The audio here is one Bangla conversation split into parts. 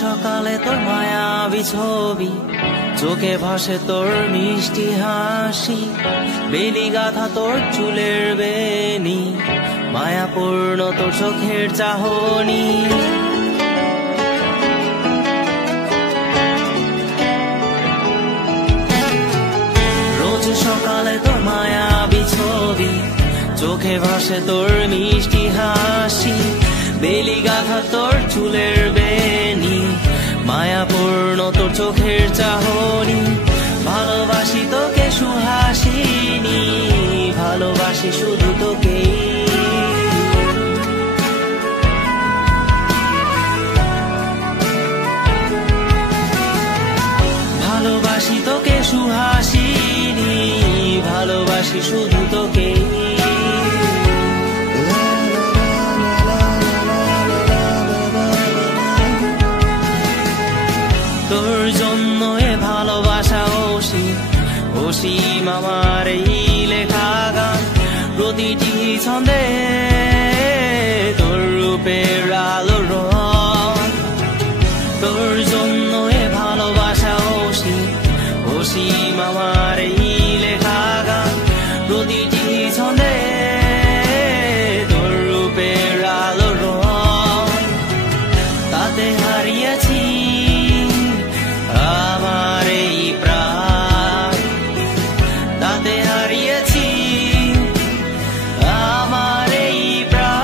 সকালে তোর মায়াবী ছবি, চোখে ভাসে তোর মিষ্টি হাসি, বেনি গাথা তোর চুলের বেনি, মায়াপূর্ণ তোর চোখের চাহনি। রোজ সকালে তোর মায়াবী ছবি, চোখে ভাসে তোর মিষ্টি হাসি, বেলি গাথা তোর চুলের বেনি, মায়াপূর্ণ তোর চোখের চাহনি। ভালোবাসি তোকে সুহাসিনী, ভালোবাসি শুধু তোকে। ভালোবাসি তোকে সুহাসিনী, ভালোবাসি শুধু তোকে। তোর জন্য এ ভালোবাসা অসীম, অসীম আমার এই লেখা গান। প্রতিটি ছন্দে তোর রূপের আলো রং। তোর জন্য এ ভালোবাসা অসীম, অসীম আমার এই লেখা গান। প্রতিটি ছন্দে তোর রূপের আলো রং। তাতে হারিয়েছি আমার এই প্রাণ, তাতে হারিয়েছি আমার এই প্রাণ।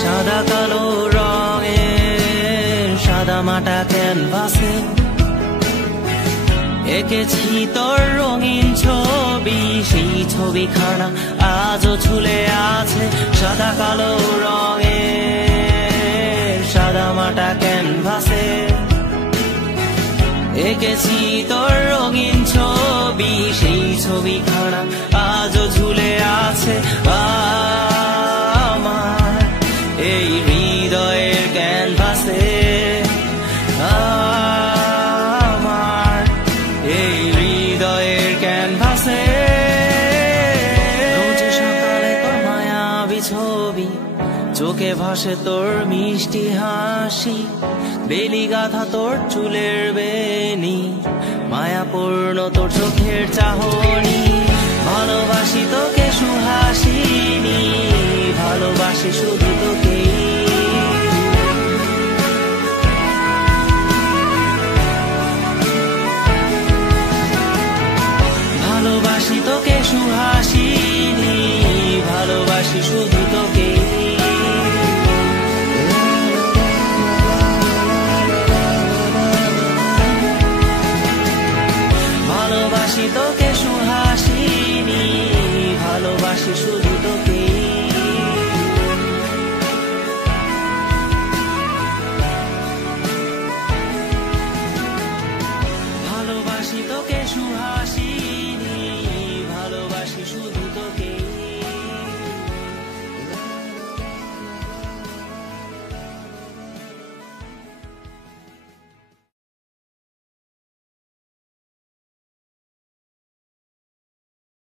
সাদা কালো রঙের সাদা মাটা ক্যানভাসে এঁকেছি তোর রঙিন ছবি, সেই ছবিখানা আজও ঝুলে আছে। সাদা কালো রঙের সাদা মাটা ক্যানভাসে এঁকেছি তোর রঙিন ছবি, সেই ছবিখানা আজও ঝুলে আছে আমার এই হৃদয়ের ক্যানভাসে। ছবি, চোখে ভাসে তোর মিষ্টি হাসি, বেলি গাথা তোর চুলের বেনি, মায়াপূর্ণ তোর চোখের চাহনি। ভালোবাসি তোকে সুহাসিনী, ভালোবাসি শুধু তোকে। ভালোবাসি তোকে সুহাসিনী, ভালোবাসি শুধু তোকে। ভালোবাসি তোকে